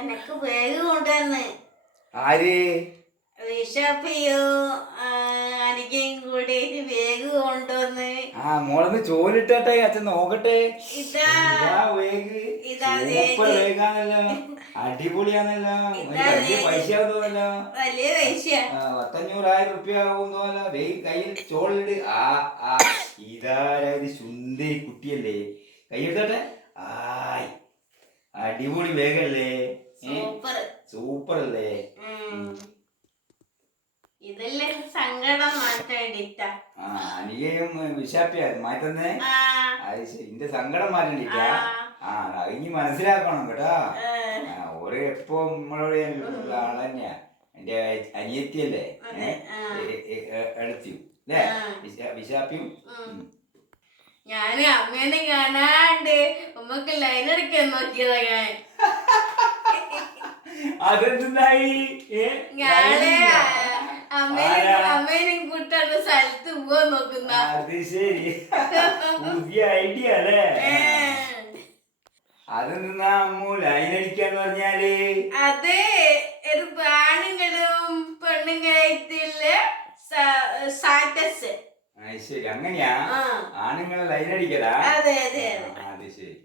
എനക്ക് വേഗം കൊണ്ടുവന്ന് ആര് വിഷപ്പിയോ അനിക്കും കൂടി വേഗം കൊണ്ടുവന്ന്. മോളൊന്ന് ചോലിട്ടെ അച്ഛൻ നോക്കട്ടെ. ഇതാ ഇതാ സൂപ്പർ വേഗാണല്ലോ, അടിപൊളിയാണല്ലോ. വലിയ പൈസ തോന്നല്ലോ, വലിയ പൈസ 1,500,000 റുപ്യ ആവും തോന്നല്ലോ. കയ്യിൽ ചോളിട്. ഇതാരത് സുന്ദരി കുട്ടിയല്ലേ, കൈയെടുത്തോട്ടെ. അടിപൊളി വേഗല്ലേ, സൂപ്പർ അല്ലേ. ഇതെല്ലാം സങ്കടം മാറ്റാണ്ടിട്ടാ. അനികയും വിശാപ്പിയാ മാറ്റുന്നേ. അത് ശരി, എന്റെ സങ്കടം മാറ്റണ്ടിട്ടാ. ഇനി മനസ്സിലാക്കണം കേട്ടോ. ഓരോ എപ്പോ നമ്മളോട് ആള് തന്നെയാ. എന്റെ അനിയത്തിയല്ലേ, എടുത്തു അല്ലേ വിശാപ്പിയും. ഞാന് അമ്മേനെ കാണാണ്ട് ഉമ്മക്ക് ലൈൻ എടുക്കാൻ നോക്കിയതാ ഞാൻ. അതെന്തായി? ഞാന് അമ്മേനും കൂട്ടാണ് സ്ഥലത്ത് പോവാൻ നോക്കുന്ന. അത് ശരി, പുതിയ ഐഡിയ അല്ലേ. അതെന്താ അമ്മു ലൈൻ അടിക്കാന്ന് പറഞ്ഞാല്? അത് ഒരു ആണുങ്ങളും പെണ്ണുങ്ങളായിട്ടുള്ള സ്റ്റാറ്റസ്. ശരി, അങ്ങനെയാ ആണുങ്ങളെ ലൈൻ അടിക്കലാ. അതെ അതെ. അത് ശരി.